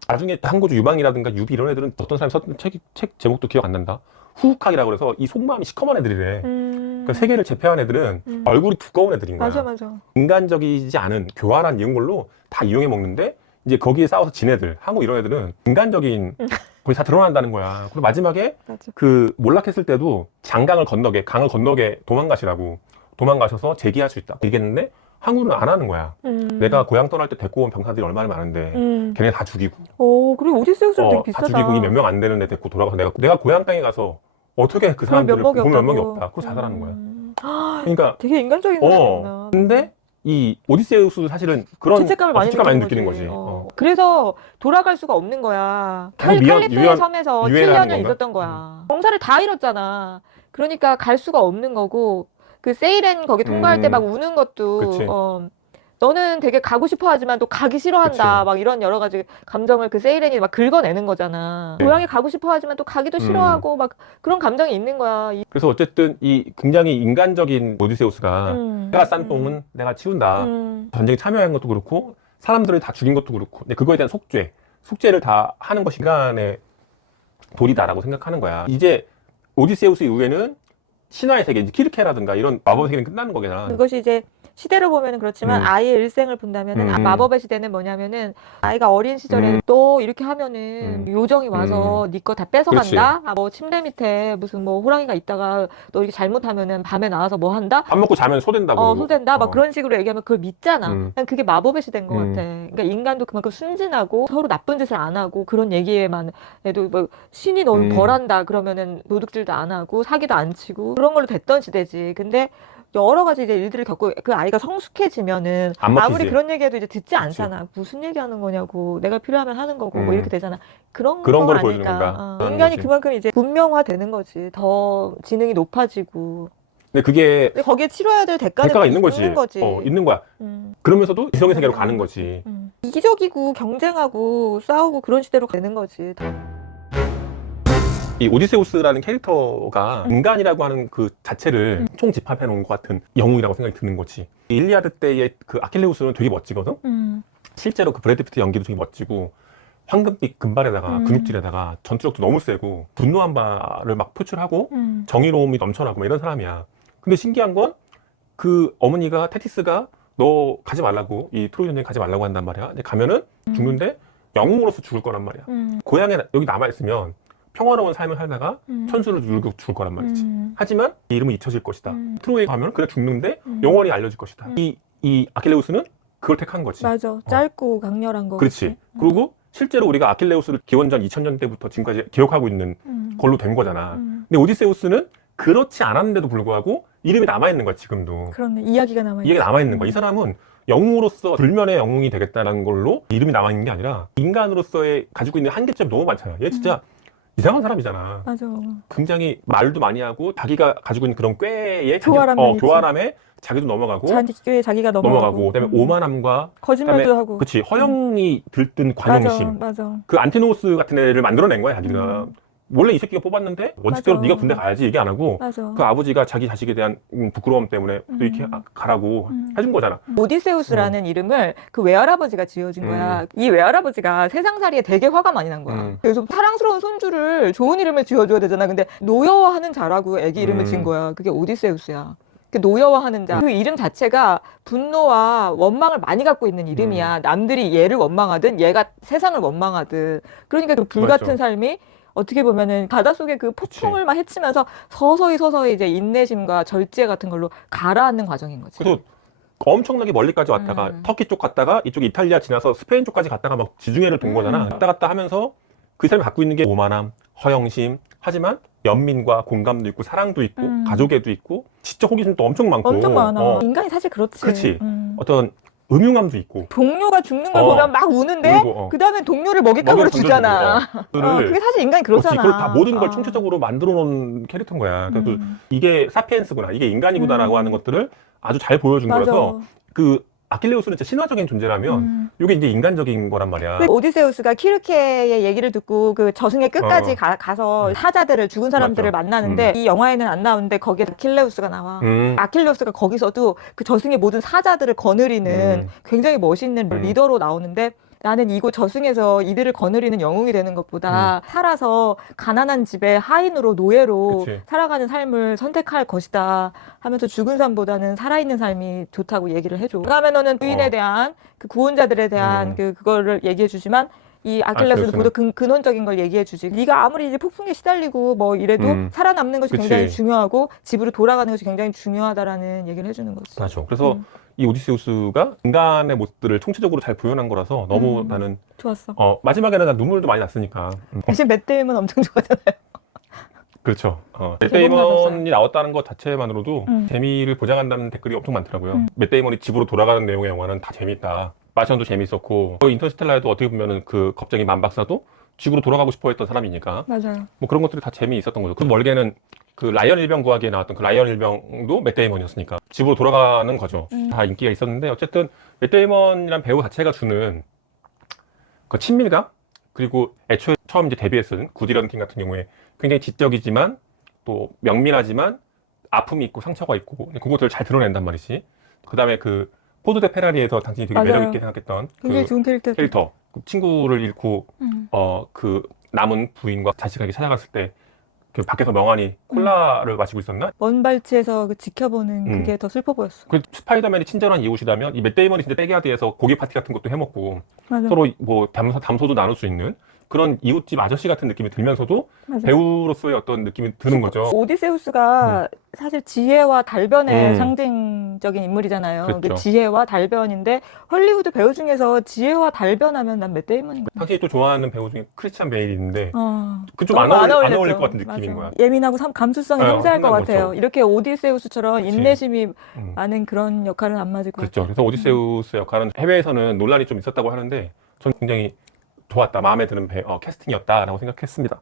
나중에 항고주 유방이라든가 유비 이런 애들은 어떤 사람이 썼던 책 제목도 기억 안 난다. 후욱학이라고 그래서 이 속마음이 시커먼 애들이래. 그러니까 세계를 제패한 애들은 얼굴이 두꺼운 애들인 거야. 맞아. 인간적이지 않은 교활한 이런 걸로 다 이용해 먹는데 이제 거기에 싸워서 진 애들, 항우 이런 애들은 인간적인 거기 다 드러난다는 거야. 그리고 마지막에 맞아. 그 몰락했을 때도 강을 건너게 도망가셔서 재기할 수 있다 얘기했는데 항우는 안 하는 거야. 내가 고향 떠날 때 데리고 온 병사들이 얼마나 많은데 걔네 다 죽이고 그리고 오디세우스랑 되게 비슷하다. 다 죽이고 이 몇 명 안 되는 애 데리고 돌아가서 내가 고향 땅에 가서 어떻게 그 사람들을 볼 면목이 없다. 그걸 자살하는 거야. 그러니까 되게 인간적인 사람이구나. 근데 이 오디세우스 사실은 그런 죄책감을 많이 느끼는 거지. 그래서 돌아갈 수가 없는 거야. 칼립소의 섬에서 7년을 있었던 거야. 병사를 다 잃었잖아. 그러니까 갈 수가 없는 거고 그 세이렌 거기 통과할 때 막 우는 것도 너는 되게 가고 싶어 하지만 또 가기 싫어한다. 막 이런 여러 가지 감정을 그 세이렌이 막 긁어내는 거잖아. 고향에 가고 싶어 하지만 또 가기도 싫어하고 막 그런 감정이 있는 거야. 그래서 어쨌든 이 굉장히 인간적인 오디세우스가 내가 싼 똥은 내가 치운다. 전쟁에 참여한 것도 그렇고 사람들을 다 죽인 것도 그렇고 근데 그거에 대한 숙제를 다 하는 것이 인간의 도리다라고 생각하는 거야. 이제 오디세우스 이후에는 신화의 세계, 키르케라든가 이런 마법의 세계는 끝나는 거잖아. 그것이 이제 시대로 보면은 그렇지만 아이의 일생을 본다면은 마법의 시대는 뭐냐면은 아이가 어린 시절에 또 이렇게 하면은 요정이 와서 네 거 다 뺏어간다. 아, 뭐 침대 밑에 무슨 뭐 호랑이가 있다가 너 이렇게 잘못하면은 밤에 나와서 뭐 한다. 밥 먹고 자면 소된다고. 소된다. 막 그런 식으로 얘기하면 그걸 믿잖아. 그냥 그게 마법의 시대인 것 같아. 그러니까 인간도 그만큼 순진하고 서로 나쁜 짓을 안 하고 그런 얘기에만 해도 뭐 신이 너무 벌한다 그러면은 도둑질도 안 하고 사기도 안 치고 그런 걸로 됐던 시대지. 근데 여러 가지 이제 일들을 겪고 그 아이가 성숙해지면은 아무리 그런 얘기해도 이제 듣지 않잖아. 무슨 얘기하는 거냐고. 내가 필요하면 하는 거고 뭐 이렇게 되잖아. 그런 거 걸 보여주는 아닐까. 건가? 인간이 그만큼 이제 문명화되는 거지. 더 지능이 높아지고. 근데 그게 근데 거기에 치러야 될 대가가 있는 거지. 있는 거야. 그러면서도 이성의 세계로 가는 거지. 이기적이고 경쟁하고 싸우고 그런 시대로 가는 거지. 이 오디세우스라는 캐릭터가 인간이라고 하는 그 자체를 총집합해 놓은 것 같은 영웅이라고 생각이 드는 거지. 일리아드 때의 그 아킬레우스는 되게 멋지거든? 실제로 그 브래드 피트 연기도 되게 멋지고, 황금빛 금발에다가 근육질에다가 전투력도 너무 세고, 분노한 바를 막 표출하고, 정의로움이 넘쳐나고, 막 이런 사람이야. 근데 신기한 건, 그 어머니가, 테티스가 너 가지 말라고, 이 트로이 전쟁 가지 말라고 한단 말이야. 근데 가면은 죽는데 영웅으로서 죽을 거란 말이야. 고향에 여기 남아있으면 평화로운 삶을 살다가 천수를 누르고 죽을 거란 말이지. 하지만 이 이름은 잊혀질 것이다. 트로이에 가면 그래 죽는데 영원히 알려질 것이다. 이 아킬레우스는 그걸 택한 거지. 맞아. 짧고 강렬한 거. 그렇지. 그리고 실제로 우리가 아킬레우스를 기원전 2000년 때부터 지금까지 기억하고 있는 걸로 된 거잖아. 근데 오디세우스는 그렇지 않았는데도 불구하고 이름이 남아있는 거야, 지금도. 그렇네. 이야기가 남아있는 이야기가 남아있는 거야. 이 사람은 영웅으로서 불면의 영웅이 되겠다는 걸로 이름이 남아있는 게 아니라 인간으로서의 가지고 있는 한계점이 너무 많잖아. 얘 진짜 이상한 사람이잖아. 맞아. 굉장히 말도 많이 하고 자기가 가지고 있는 그런 꾀에 교활함에 자기도 넘어가고 꾀에 자기가 넘어가고 그다음에 오만함과 거짓말도 하고. 그치 허영이 들뜬 관용심. 맞아. 그 안티노우스 같은 애를 만들어낸 거야 자기가. 원래 이 새끼가 뽑았는데 원칙대로 네가 군대 가야지 얘기 안 하고 그 아버지가 자기 자식에 대한 부끄러움 때문에 또 이렇게 가라고 해준 거잖아. 오디세우스라는 이름을 그 외할아버지가 지어준 거야. 이 외할아버지가 세상살이에 되게 화가 많이 난 거야. 그래서 사랑스러운 손주를 좋은 이름을 지어줘야 되잖아. 근데 노여워하는 자라고 애기 이름을 지은 거야. 그게 오디세우스야. 그 노여워하는 자. 그 이름 자체가 분노와 원망을 많이 갖고 있는 이름이야. 남들이 얘를 원망하든 얘가 세상을 원망하든. 그러니까 그 불같은 삶이 어떻게 보면은 바닷속에 그 폭풍을 막 헤치면서 서서히 이제 인내심과 절제 같은 걸로 가라앉는 과정인 거지. 그래서 엄청나게 멀리까지 왔다가 터키 쪽 갔다가 이쪽 이탈리아 지나서 스페인 쪽까지 갔다가 막 지중해를 돈 거잖아. 왔다 갔다 하면서 그 사람이 갖고 있는 게 오만함, 허영심, 하지만 연민과 공감도 있고 사랑도 있고 가족애도 있고 지적 호기심도 엄청 많고. 엄청 많아. 인간이 사실 그렇지. 그렇지. 어떤 음흉함도 있고. 동료가 죽는 걸 보면 막 우는데 그 다음에 동료를 먹잇감으로 주잖아. 그게 사실 인간이 그렇잖아. 그걸 다 모든 걸 총체적으로 만들어 놓은 캐릭터인 거야. 그래서 이게 사피엔스구나, 이게 인간이구나라고 하는 것들을 아주 잘 보여준 거라서 그 아킬레우스는 진짜 신화적인 존재라면 이게 이제 인간적인 거란 말이야. 오디세우스가 키르케의 얘기를 듣고 그 저승의 끝까지 가서 사자들을 죽은 사람들을 만나는데 이 영화에는 안 나오는데 거기에 아킬레우스가 나와. 아킬레우스가 거기서도 그 저승의 모든 사자들을 거느리는 굉장히 멋있는 리더로 나오는데 나는 이곳 저승에서 이들을 거느리는 영웅이 되는 것보다 살아서 가난한 집에 하인으로 노예로 살아가는 삶을 선택할 것이다 하면서 죽은 삶보다는 살아있는 삶이 좋다고 얘기를 해줘. 그러면 너는 부인에 대한 그 구원자들에 대한 그거를 얘기해 주지만 이 아킬레우스는 보다 근원적인 걸 얘기해 주지. 네가 아무리 이제 폭풍에 시달리고 뭐 이래도 살아남는 것이 굉장히 중요하고 집으로 돌아가는 것이 굉장히 중요하다라는 얘기를 해주는 거지. 맞아. 그래서 이 오디세우스가 인간의 모습들을 총체적으로 잘 구현한 거라서 너무 나는 좋았어. 마지막에는 난 눈물도 많이 났으니까. 대신 맷 데이먼 엄청 좋아하잖아요. 그렇죠. 맷 데이먼이 나왔다는 것 자체만으로도 재미를 보장한다는 댓글이 엄청 많더라고요. 맷 데이먼이 집으로 돌아가는 내용의 영화는 다 재밌다. 마션도 재밌었고 인터스텔라에도 어떻게 보면은 그 겁쟁이 만 박사도 지구로 돌아가고 싶어 했던 사람이니까. 맞아요. 뭐 그런 것들이 다 재미있었던 거죠. 그 멀게는 그 라이언 일병 구하기에 나왔던 그 라이언 일병도 맷 데이먼이었으니까 집으로 돌아가는 거죠. 다 인기가 있었는데 어쨌든 맷 데이먼이란 배우 자체가 주는 그 친밀감, 그리고 애초에 처음 이제 데뷔했던 굿이런팅 같은 경우에 굉장히 지적이지만 또 명민하지만 아픔이 있고 상처가 있고 그것들을 잘 드러낸단 말이지. 그 다음에 그 포드 대 페라리에서 당신이 되게 매력있게 생각했던 굉장히 좋은 캐릭터. 친구를 잃고 그 남은 부인과 자식에게 찾아갔을 때 그 밖에서 멍하니 콜라를 마시고 있었나? 먼 발치에서 그 지켜보는 그게 더 슬퍼 보였어. 그 스파이더맨이 친절한 이웃이라면 이 맷 데이먼이 진짜 백야드에서 고기 파티 같은 것도 해먹고 맞아. 서로 뭐 담소도 나눌 수 있는 그런 이웃집 아저씨 같은 느낌이 들면서도 맞아. 배우로서의 어떤 느낌이 드는 거죠. 오디세우스가 사실 지혜와 달변의 음. 상징적인 인물이잖아요. 그렇죠. 그 지혜와 달변인데 헐리우드 배우 중에서 지혜와 달변하면 난 맷 데이먼인 거야. 당신이 또 좋아하는 배우 중에 크리스찬 베일이 있는데 그 좀 너무 안 어울렸죠. 어울릴 것 같은 느낌인 맞아. 거야. 예민하고 감수성이 섬세할 것 섬세한 같아요. 거죠. 이렇게 오디세우스처럼 그치. 인내심이 음. 많은 그런 역할은 안 맞을 것 그렇죠. 같아요. 그래서 오디세우스 역할은 해외에서는 논란이 좀 있었다고 하는데 저는 굉장히 좋았다, 마음에 드는 캐스팅이었다라고 생각했습니다.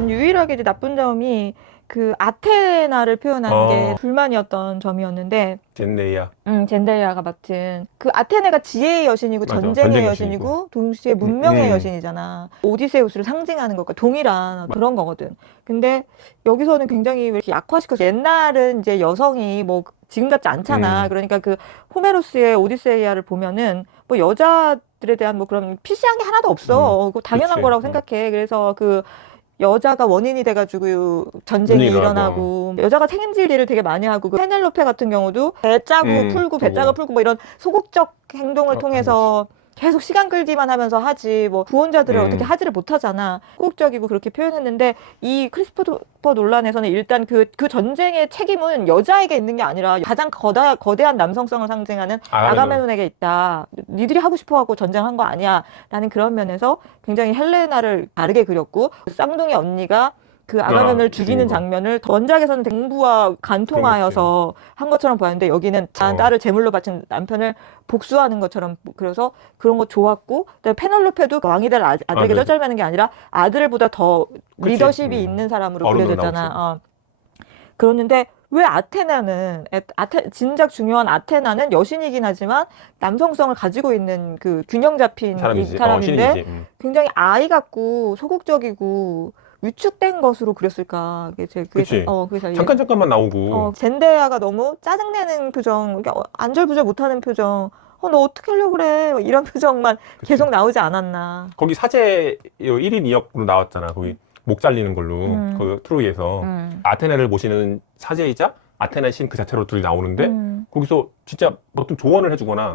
유일하게 이제 나쁜 점이 그 아테나를 표현하는 게 불만이었던 점이었는데 젠데이아가 맡은 그 아테네가 지혜의 여신이고 맞아, 전쟁의 전쟁의 여신이고 동시에 문명의 음. 여신이잖아. 오디세우스를 상징하는 것과 동일한 그런 거거든. 근데 여기서는 굉장히 왜 이렇게 약화시켜서 옛날은 이제 여성이 뭐 지금 같지 않잖아. 그러니까 그 호메로스의 오디세이아를 보면은 뭐 여자들에 대한 뭐 그런 피시한 게 하나도 없어. 그거 당연한 그치. 거라고 생각해. 그래서 그 여자가 원인이 돼가지고 전쟁이 일어나고 여자가 책임질 일을 되게 많이 하고 그 페넬로페 같은 경우도 배 짜고 풀고 배 짜고 풀고 뭐 이런 소극적 행동을 통해서 계속 시간 끌기만 하면서 하지 뭐 구원자들을 어떻게 하지를 못하잖아. 소극적이고 그렇게 표현했는데 이 크리스토퍼 놀란에서는 일단 그 전쟁의 책임은 여자에게 있는 게 아니라 가장 거대한 남성성을 상징하는 아가메논에게 있다. 니들이 하고 싶어하고 전쟁한 거 아니야 라는 그런 면에서 굉장히 헬레나를 다르게 그렸고 쌍둥이 언니가 그 아가멤논을 죽이는 장면을 원작에서는 공부와 간통하여서 한 것처럼 보였는데 여기는 딸을 제물로 바친 남편을 복수하는 것처럼 그래서 그런 거 좋았고 페넬로페도 왕이 될 아들에게 쩔쩔매는 게 아니라 아들보다 더 리더십이 있는 사람으로 그려졌잖아. 그랬는데 왜 아테나는 진작 중요한 아테나는 여신이긴 하지만 남성성을 가지고 있는 그 균형 잡힌 사람인데 굉장히 아이 같고 소극적이고 위축된 것으로 그렸을까? 그게 잠깐만 나오고. 젠데야가 너무 짜증내는 표정, 안절부절 못하는 표정. 너 어떻게 하려고 그래? 이런 표정만 계속 나오지 않았나. 거기 사제 1인 2역으로 나왔잖아. 거기 목 잘리는 걸로. 그 트로이에서. 아테네를 모시는 사제이자 아테네 신 그 자체로 둘이 나오는데 거기서 진짜 어떤 조언을 해주거나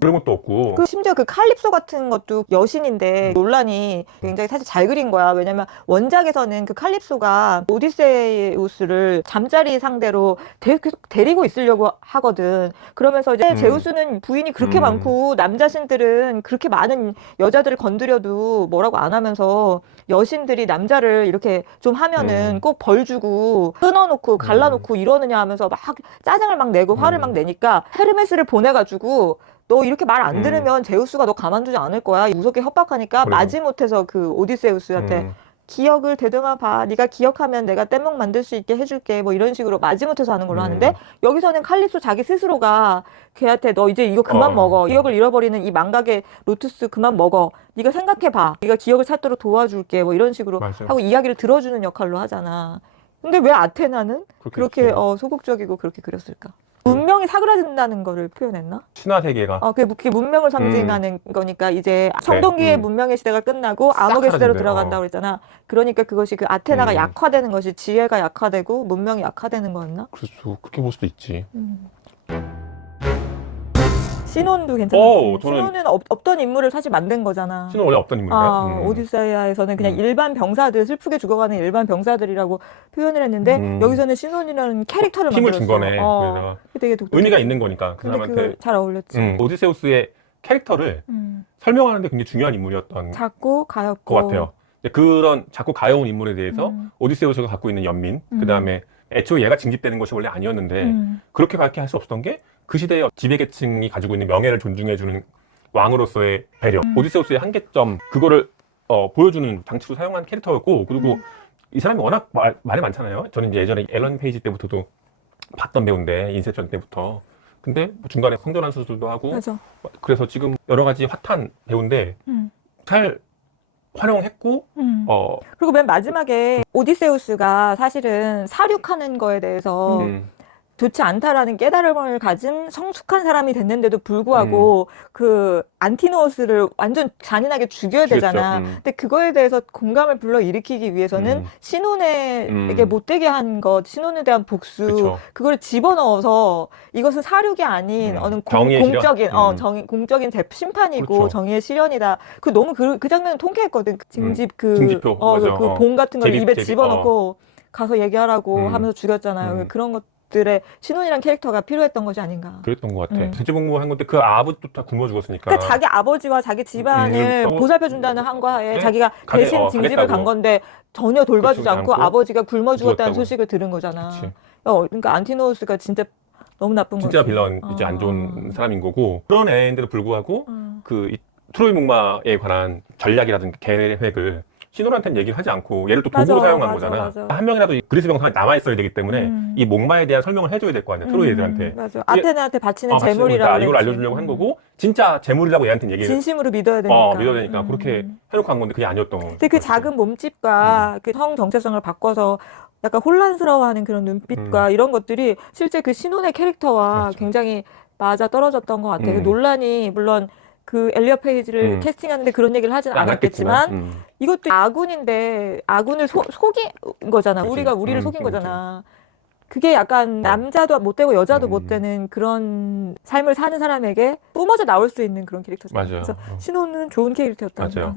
그런 것도 없고 심지어 그 칼립소 같은 것도 여신인데 논란이 굉장히 사실 잘 그린 거야. 왜냐면 원작에서는 그 칼립소가 오디세우스를 잠자리 상대로 계속 데리고 있으려고 하거든. 그러면서 이제 제우스는 부인이 그렇게 많고 남자 신들은 그렇게 많은 여자들을 건드려도 뭐라고 안 하면서 여신들이 남자를 이렇게 좀 하면은 꼭 벌 주고 끊어놓고 갈라놓고 이러느냐 하면서 막 짜증을 막 내고 화를 막 내니까 헤르메스를 보내가지고 너 이렇게 말 안 들으면 제우스가 너 가만두지 않을 거야. 무섭게 협박하니까 마지못해서 그 오디세우스한테 기억을 되돌아 봐. 네가 기억하면 내가 뗏목 만들 수 있게 해줄게. 뭐 이런 식으로 마지못해서 하는 걸로 하는데 여기서는 칼립소 자기 스스로가 걔한테 너 이제 이거 그만 먹어. 기억을 잃어버리는 이 망각의 로투스 그만 먹어. 네가 생각해봐. 네가 기억을 찾도록 도와줄게. 뭐 이런 식으로 하고 이야기를 들어주는 역할로 하잖아. 근데 왜 아테나는 그렇게 소극적이고 그렇게 그렸을까? 문명이 사그라진다는 거를 표현했나? 신화 세계가. 그게 문명을 상징하는 거니까 이제 청동기의 문명의 시대가 끝나고 암흑의 시대로 들어간다고 그랬잖아. 그러니까 그것이 그 아테나가 약화되는 것이 지혜가 약화되고 문명이 약화되는 거였나? 그렇죠. 그렇게 볼 수도 있지. 시논도 괜찮았지. 시논은 없던 인물을 사실 만든 거잖아. 시논 원래 없던 인물인가요? 오디세이아에서는 그냥 일반 병사들, 슬프게 죽어가는 일반 병사들이라고 표현을 했는데 여기서는 시논이라는 캐릭터를 힘을 만들었어. 준 거네. 되게 의미가 있는 거니까. 그 근데 사람한테 잘 어울렸지. 오디세우스의 캐릭터를 설명하는데 굉장히 중요한 인물이었던 작고 가엽고 것 같아요. 그런 작고 가여운 인물에 대해서 오디세우스가 갖고 있는 연민, 그 다음에 애초에 얘가 징집되는 것이 원래 아니었는데 그렇게밖에 할 수 없었던 게 그 시대의 지배계층이 가지고 있는 명예를 존중해주는 왕으로서의 배려, 오디세우스의 한계점, 그거를 보여주는 장치로 사용한 캐릭터였고, 그리고 이 사람이 워낙 말이 많잖아요. 저는 이제 예전에 앨런 페이지 때부터도 봤던 배우인데, 인셉션 때부터. 근데 중간에 성전환 수술도 하고, 맞아. 그래서 지금 여러 가지 핫한 배우인데 잘 활용했고, 그리고 맨 마지막에 오디세우스가 사실은 사륙하는 거에 대해서 좋지 않다라는 깨달음을 가진 성숙한 사람이 됐는데도 불구하고 그 안티노우스를 완전 잔인하게 죽여야 죽였죠. 되잖아. 근데 그거에 대해서 공감을 불러일으키기 위해서는 신혼에게 못되게 한 것, 신혼에 대한 복수, 그쵸. 그걸 집어넣어서 이것은 사륙이 아닌 어느 정의의 공적인 실현? 공적인 심판이고 그렇죠. 정의의 실현이다. 그 너무 그 장면은 통쾌했거든. 그 징집 징집표, 맞아. 그 봉 같은 걸 입에 제비. 집어넣고 가서 얘기하라고 하면서 죽였잖아요. 그런 것들의 신혼이란 캐릭터가 필요했던 것이 아닌가. 그랬던 것 같아. 제주복무 한 건데 그 아버지도 다 굶어 죽었으니까. 그러니까 자기 아버지와 자기 집안을 보살펴준다는 한과에 네. 자기가 대신 징집을 가겠다고. 간 건데 전혀 돌봐주지 그러지 않고 않고 아버지가 굶어 죽었다는 죽었다고. 소식을 들은 거잖아. 그치. 그러니까 안티노우스가 진짜 너무 나쁜 거지. 진짜 빌런, 이제 안 좋은 사람인 거고. 그런 애인데도 불구하고 이 트로이 목마에 관한 전략이라든가 계획을 신혼한테는 얘기를 하지 않고 얘를 또 도구로 사용한 거잖아. 맞아. 한 명이라도 그리스 병사에 남아있어야 되기 때문에 이 목마에 대한 설명을 해줘야 될 거 아니야. 트로이 애들한테. 맞아. 아테네한테 바치는 재물이라고 이걸 그랬지. 알려주려고 한 거고 진짜 재물이라고 얘한테 얘기를 진심으로 믿어야 되니까. 믿어야 되니까 그렇게 해놓고 한 건데 그게 아니었던 거. 근데 그 작은 몸집과 그 성 정체성을 바꿔서 약간 혼란스러워하는 그런 눈빛과 이런 것들이 실제 그 신혼의 캐릭터와 그렇죠. 굉장히 맞아 떨어졌던 것 같아요. 그 논란이 물론 그 엘리엇 페이지를 캐스팅하는데 그런 얘기를 하진 않았겠지만 이것도 아군인데 아군을 속인 거잖아. 그치. 우리를 속인 거잖아. 그게 약간 남자도 못 되고 여자도 못 되는 그런 삶을 사는 사람에게 뿜어져 나올 수 있는 그런 캐릭터잖아. 맞아요. 그래서 신혼은 좋은 캐릭터였다. 맞아요.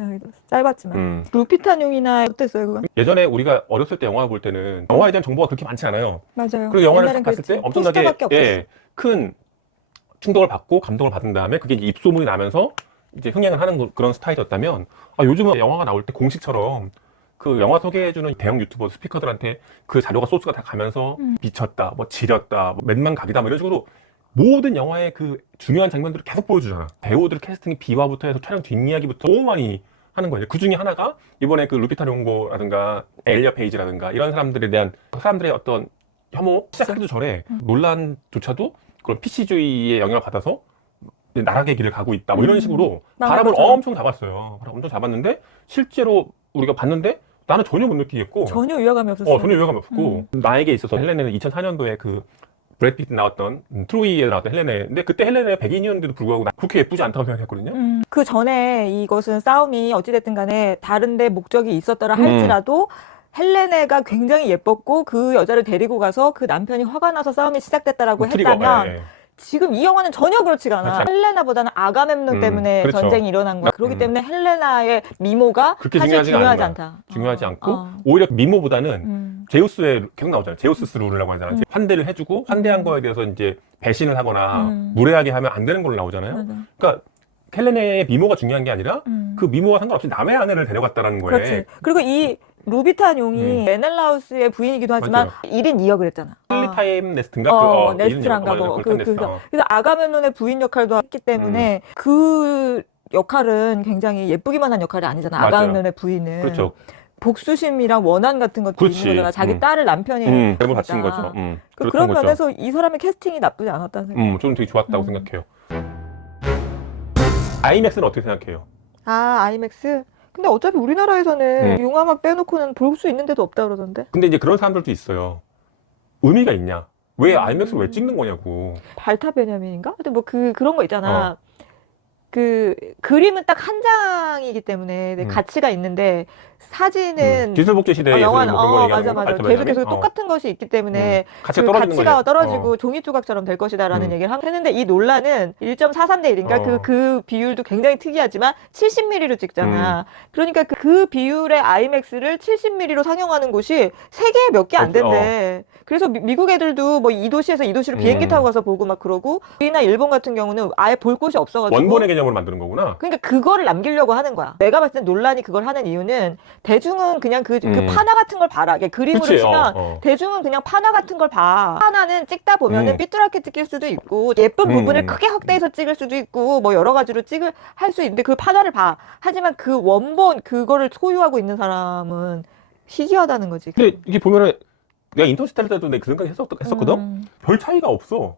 짧았지만. 루피탄 용이나 어땠어요, 그건? 예전에 우리가 어렸을 때 영화 볼 때는 영화에 대한 정보가 그렇게 많지 않아요. 맞아요. 그리고 영화를 옛날엔 봤을 때 그랬지. 엄청나게 포스터밖에 없었어. 큰 충격을 받고 감동을 받은 다음에 그게 이제 입소문이 나면서 이제 흥행을 하는 그런 스타일이었다면 요즘은 영화가 나올 때 공식처럼 그 영화 소개해주는 대형 유튜버 스피커들한테 그 자료가 소스가 다 가면서 미쳤다, 뭐 지렸다, 뭐 몇만 각이다, 뭐 이런 식으로 모든 영화의 그 중요한 장면들을 계속 보여주잖아. 배우들 캐스팅 비화부터 해서 촬영 뒷이야기부터 너무 많이 하는 거예요. 그 중에 하나가 이번에 그 루피타 룡고라든가 엘리엇 페이지라든가 이런 사람들에 대한 사람들의 어떤 혐오 시작하기도 전에 논란조차도 그런 PC주의의 영향을 받아서 나락의 길을 가고 있다. 뭐 이런 식으로 바람을 엄청 잡았어요. 바람 엄청 잡았는데 실제로 우리가 봤는데 나는 전혀 못 느끼겠고 전혀 위화감이 없었어요. 전혀 위화감이 없고 나에게 있어서 헬레네는 2004년도에 그 브래드 피트 나왔던 트로이에 나왔던 헬레네. 근데 그때 헬레네가 백인이었는데도 불구하고 나 그렇게 예쁘지 않다고 생각했거든요. 그 전에 이것은 싸움이 어찌됐든 간에 다른데 목적이 있었더라 할지라도 헬레네가 굉장히 예뻤고 그 여자를 데리고 가서 그 남편이 화가 나서 싸움이 시작됐다라고 했다면 지금 이 영화는 전혀 그렇지가 않아. 그렇죠. 헬레나보다는 아가멤논 때문에 그렇죠. 전쟁이 일어난 거야. 그렇기 때문에 헬레나의 미모가 그렇게 사실 중요하지 않아요. 않다. 중요하지 않고 오히려 미모보다는 제우스의 계속 나오잖아요. 제우스 룰이라고 하잖아요. 환대를 해주고 환대한 거에 대해서 이제 배신을 하거나 무례하게 하면 안 되는 걸로 나오잖아요. 그러니까 헬레네의 미모가 중요한 게 아니라 그 미모와 상관없이 남의 아내를 데려갔다라는 거예요. 그렇지. 그리고 이 루비탄 용이 메넬라우스의 부인이기도 하지만 맞아요. 1인 2역을 했잖아. 힐리타임 네스트인가? 네스트란가 뭐. 그래서 아가멤논의 부인 역할도 했기 때문에 그 역할은 굉장히 예쁘기만 한 역할이 아니잖아. 맞아요. 아가멤논의 부인은. 그렇죠. 복수심이랑 원한 같은 것도 있는 거잖아. 자기 딸을 남편이 잘못 바친 거죠. 그런 면에서 이 사람의 캐스팅이 나쁘지 않았다는 생각. 저는 되게 좋았다고 생각해요. 아이맥스는 어떻게 생각해요? 아이맥스? 근데 어차피 우리나라에서는 용화만 빼놓고는 볼 수 있는 데도 없다 그러던데. 근데 이제 그런 사람들도 있어요. 의미가 있냐? 왜 아이맥스를 왜 찍는 거냐고. 발타 베냐민인가? 근데 뭐 그런 거 있잖아. 그 그림은 딱 한 장이기 때문에 가치가 있는데 사진은 기술복제 시대에 영화는 그런 거 맞아. 계속 똑같은 것이 있기 때문에 가치가 떨어지는 가치가 거죠. 떨어지고 종이 조각처럼 될 것이다라는 얘기를 했는데 이 논란은 1.43대 1인가 그 비율도 굉장히 특이하지만 70mm로 찍잖아. 그러니까 그 비율의 아이맥스를 70mm로 상영하는 곳이 세계에 몇 개 안 된대. 그래서 미국 애들도 뭐 이 도시에서 이 도시로 비행기 타고 가서 보고 막 그러고 우리나 일본 같은 경우는 아예 볼 곳이 없어가지고 원본의 개념으로 만드는 거구나. 그러니까 그거를 남기려고 하는 거야. 내가 봤을 때 논란이 그걸 하는 이유는 대중은 그냥 그 파나 같은 걸 봐라. 그림으로 그치, 치면 대중은 그냥 파나 같은 걸 봐. 파나는 찍다 보면은 삐뚤하게 찍힐 수도 있고 예쁜 부분을 크게 확대해서 찍을 수도 있고 뭐 여러 가지로 할 수 있는데 그 파나를 봐. 하지만 그 원본 그거를 소유하고 있는 사람은 희귀하다는 거지. 근데 이게 보면은 내가 인터스텔라 때도 내가 그 생각 했었거든? 별 차이가 없어.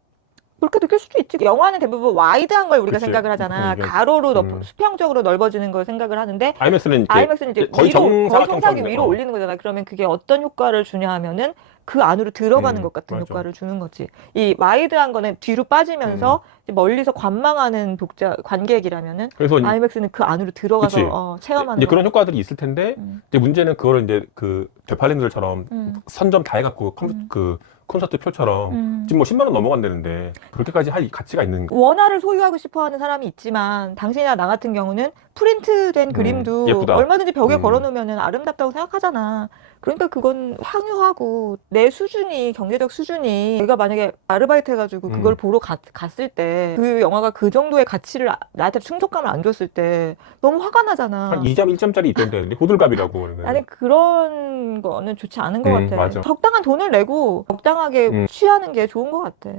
그렇게 느낄 수도 있지. 영화는 대부분 와이드한 걸 우리가 그치. 생각을 하잖아. 가로로 수평적으로 넓어지는 걸 생각을 하는데 아이맥스는 이제 거의 거의 정사각형 성사기 위로 올리는 거잖아. 그러면 그게 어떤 효과를 주냐 하면은 그 안으로 들어가는 것 같은 맞아. 효과를 주는 거지. 이 와이드한 거는 뒤로 빠지면서 이제 멀리서 관망하는 관객이라면은 그래서 아이맥스는 그 안으로 들어가서 그치. 체험하는 이제 거. 그런 효과들이 있을 텐데 이제 문제는 그거를 이제 그 되팔림들처럼 선점 다 해갖고 그 콘서트 표처럼 지금 뭐 10만 원 넘어간다는데 그렇게까지 할 가치가 있는가? 원화를 소유하고 싶어 하는 사람이 있지만 당신이나 나 같은 경우는 프린트된 그림도 예쁘다. 얼마든지 벽에 걸어놓으면 아름답다고 생각하잖아. 그러니까 그건 향유하고 내 수준이, 경제적 수준이, 내가 만약에 아르바이트 해가지고 그걸 보러 갔을 때 그 영화가 그 정도의 가치를 나한테 충족감을 안 줬을 때 너무 화가 나잖아. 한 2점, 1점짜리 있던데 호들갑이라고 그러는데. 아니 그런 거는 좋지 않은 것 같아. 맞아. 적당한 돈을 내고 적당하게 취하는 게 좋은 것 같아.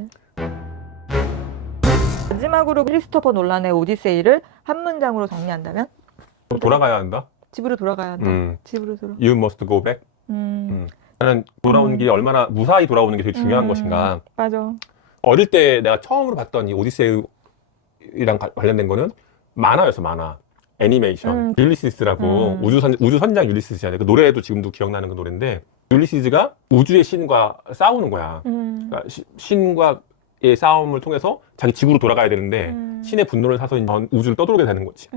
마지막으로 크리스토퍼 놀란의 오디세이를 한 문장으로 정리한다면? 돌아가야 한다? 집으로 돌아가야 한다. 집으로 돌아. You must go back. 나는 돌아오는 길이 얼마나 무사히 돌아오는 게 되게 중요한 것인가. 맞아. 어릴 때 내가 처음으로 봤던 이 오디세이랑 관련된 거는 만화였어, 만화. 애니메이션. 율리시스라고 우주선장 율리시스야. 그 노래도 지금도 기억나는 그 노래인데 율리시스가 우주의 신과 싸우는 거야. 그러니까 신과의 싸움을 통해서 자기 집으로 돌아가야 되는데 신의 분노를 사서 우주를 떠돌게 되는 거지.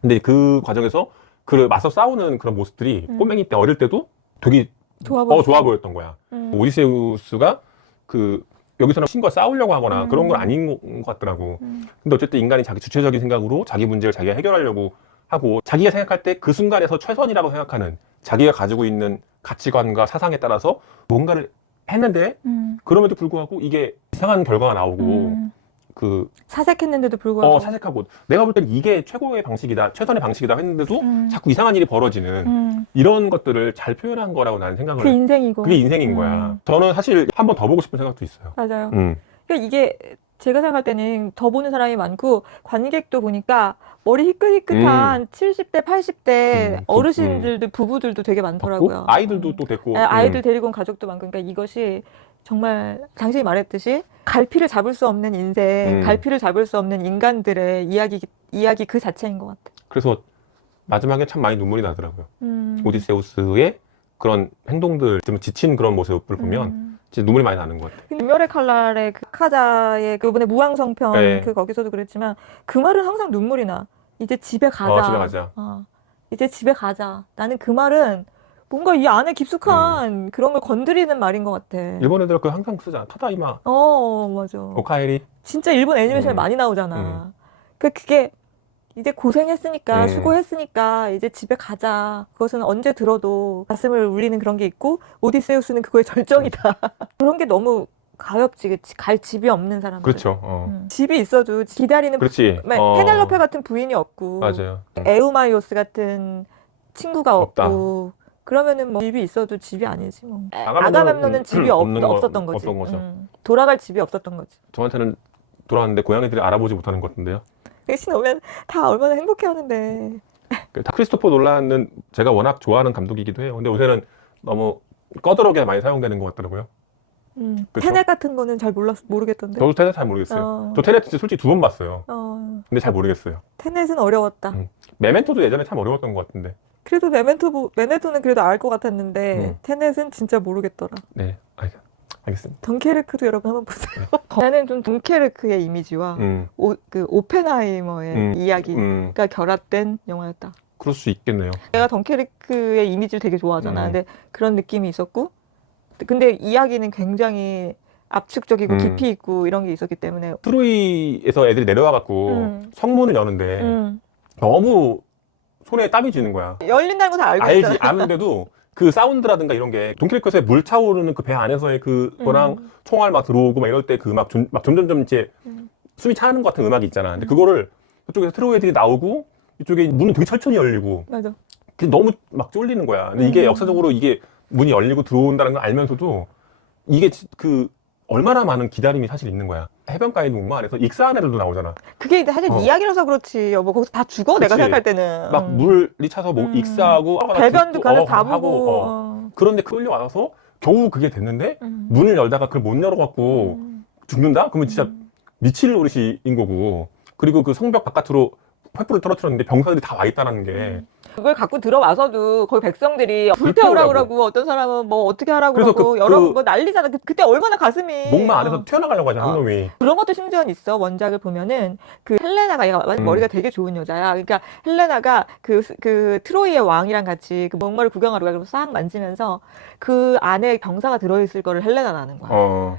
근데 그 과정에서 그 맞서 싸우는 그런 모습들이 꼬맹이 때 어릴 때도 되게 좋아 보였던 거야. 오디세우스가 그 여기서는 신과 싸우려고 하거나 그런 건 아닌 것 같더라고. 근데 어쨌든 인간이 자기 주체적인 생각으로 자기 문제를 자기가 해결하려고 하고 자기가 생각할 때 그 순간에서 최선이라고 생각하는 자기가 가지고 있는 가치관과 사상에 따라서 뭔가를 했는데 그럼에도 불구하고 이게 이상한 결과가 나오고 그 사색했는데도 불구하고 사색하고 내가 볼 땐 이게 최고의 방식이다, 최선의 방식이다 했는데도 자꾸 이상한 일이 벌어지는 이런 것들을 잘 표현한 거라고 나는 생각을 그게 인생이고. 그게 인생인 거야. 저는 사실 한 번 더 보고 싶은 생각도 있어요. 맞아요. 그러니까 이게 제가 생각할 때는 더 보는 사람이 많고 관객도 보니까 머리 희끗희끗한 70대, 80대 어르신들도 부부들도 되게 많더라고요. 아이들도 또 됐고. 아이들 데리고 온 가족도 많고. 그러니까 이것이 정말 당신이 말했듯이 갈피를 잡을 수 없는 인생, 갈피를 잡을 수 없는 인간들의 이야기 그 자체인 것 같아. 그래서 마지막에 참 많이 눈물이 나더라고요. 오디세우스의 그런 행동들, 좀 지친 그런 모습을 보면 진짜 눈물이 많이 나는 것 같아요. 근데 인멸의 칼날의 그 카자의 그 이번에 무왕성편 네. 그 거기서도 그랬지만 그 말은 항상 눈물이 나. 이제 집에 가자. 집에 가자. 이제 집에 가자. 나는 그 말은 뭔가 이 안에 깊숙한 그런 걸 건드리는 말인 것 같아. 일본 애들 그 항상 쓰잖아. 타다이마, 맞아. 오카에리. 진짜 일본 애니메이션에 많이 나오잖아. 그게 이제 고생했으니까, 수고했으니까 이제 집에 가자. 그것은 언제 들어도 가슴을 울리는 그런 게 있고 오디세우스는 그거의 절정이다. 그런 게 너무 가엾지. 그치? 갈 집이 없는 사람들. 그렇죠. 집이 있어도 기다리는 그렇지. 페넬로페 같은 부인이 없고 맞아요. 에우마이오스 같은 친구가 없다. 없고 그러면은 뭐 집이 있어도 집이 아니지 뭐. 아가멤논은, 아가멤논은 집이 없던 거지. 없던 거죠. 돌아갈 집이 없었던 거지. 저한테는 돌아왔는데 고양이들이 알아보지 못하는 것 같은데요. 대신 오면 다 얼마나 행복해하는데. 다 크리스토퍼 놀란은 제가 워낙 좋아하는 감독이기도 해요. 근데 요새는 너무 꺼드러게 많이 사용되는 것 같더라고요. 그쵸? 테넷 같은 거는 잘 모르겠던데. 저도 테넷 잘 모르겠어요. 저 테넷 진짜 솔직히 2번 봤어요. 근데 잘 모르겠어요. 테넷은 어려웠다. 메멘토도 예전에 참 어려웠던 것 같은데. 그래도 메멘토는 그래도 알 것 같았는데 테넷은 진짜 모르겠더라. 네, 알겠습니다. 덩케르크도 여러분 한번 보세요. 나는 좀 덩케르크의 이미지와 그 오펜하이머의 이야기가 결합된 영화였다. 그럴 수 있겠네요. 내가 덩케르크의 이미지를 되게 좋아하잖아. 근데 그런 느낌이 있었고, 근데 이야기는 굉장히 압축적이고 깊이 있고 이런 게 있었기 때문에 트로이에서 애들이 내려와갖고 성문을 여는데 너무 손에 땀이 지는 거야. 열린다는 거 다 알고 알지, 있잖아. 아는데도 그 사운드라든가 이런 게 돈키르크에서의 물 차오르는 그 배 안에서의 그거랑 총알 막 들어오고 막 이럴 때 그 막 점점점 이제 숨이 차는 것 같은 음악이 있잖아. 근데 그거를 저쪽에서 트로이 애들이 나오고 이쪽에 문은 되게 천천히 열리고 맞아. 그게 너무 막 쫄리는 거야. 근데 이게 역사적으로 이게 문이 열리고 들어온다는 걸 알면서도 이게 그 얼마나 많은 기다림이 사실 있는 거야. 해변가에 있는 공간 안에서 익사한 애들도 나오잖아. 그게 사실 이야기라서 그렇지 여보. 거기서 다 죽어. 내가 그치. 생각할 때는 막 물이 차서 뭐 익사하고 배변도 가서 다 보고 그런데 끌려와서 겨우 그게 됐는데 문을 열다가 그걸 못 열어갖고 죽는다? 그러면 진짜 미칠 노릇인 거고. 그리고 그 성벽 바깥으로 횃불을 떨어뜨렸는데 병사들이 다 와 있다는 게 그걸 갖고 들어와서도 거기 백성들이 불태우라고 그러고 어떤 사람은 뭐 어떻게 하라고 그래서 그러고 그- 여러 그- 뭐 난리잖아. 그때 얼마나 가슴이 목마 안에서 튀어나가려고 하잖아, 한 놈이. 그런 것도 심지어 있어. 원작을 보면은 그 헬레나가 얘가 머리가 되게 좋은 여자야. 그러니까 헬레나가 그 트로이의 왕이랑 같이 그 목마를 구경하러 가서 싹 만지면서 그 안에 병사가 들어있을 거를 헬레나가 아는 거야.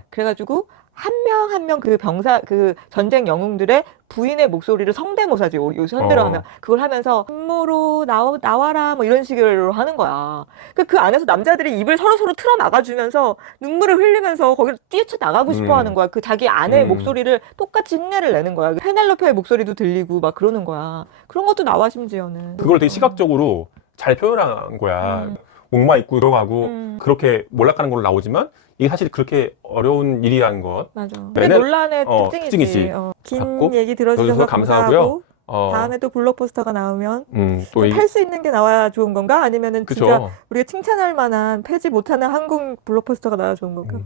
그래가지고 한 명 한 명 그 병사 그 전쟁 영웅들의 부인의 목소리를 성대모사지 요새 현대로 하면 그걸 하면서 음모로 나와라 뭐 이런 식으로 하는 거야. 그 안에서 남자들이 입을 서로 틀어 막아주면서 눈물을 흘리면서 거기를 뛰쳐 나가고 싶어 하는 거야. 그 자기 아내의 목소리를 똑같이 흉내를 내는 거야. 페넬로페의 목소리도 들리고 막 그러는 거야. 그런 것도 나와 심지어는. 그걸 되게 시각적으로 잘 표현한 거야. 목마 입고 들어가고 그렇게 몰락하는 걸로 나오지만 이게 사실 그렇게 어려운 일이라는 것. 맞아. 그게 논란의 특징이지. 긴 갖고 얘기 들어주셔서 감사하고요. 다음에 또 블록버스터가 나오면 또 팔 수 있는 게 나와야 좋은 건가? 아니면은 그쵸. 진짜 우리가 칭찬할 만한 패지 못하는 한국 블록버스터가 나와야 좋은 건가?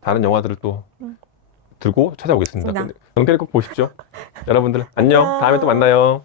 다른 영화들을 또 들고 찾아오겠습니다. 나. 영태를 꼭 보십시오. 여러분들 안녕. 다음에 또 만나요.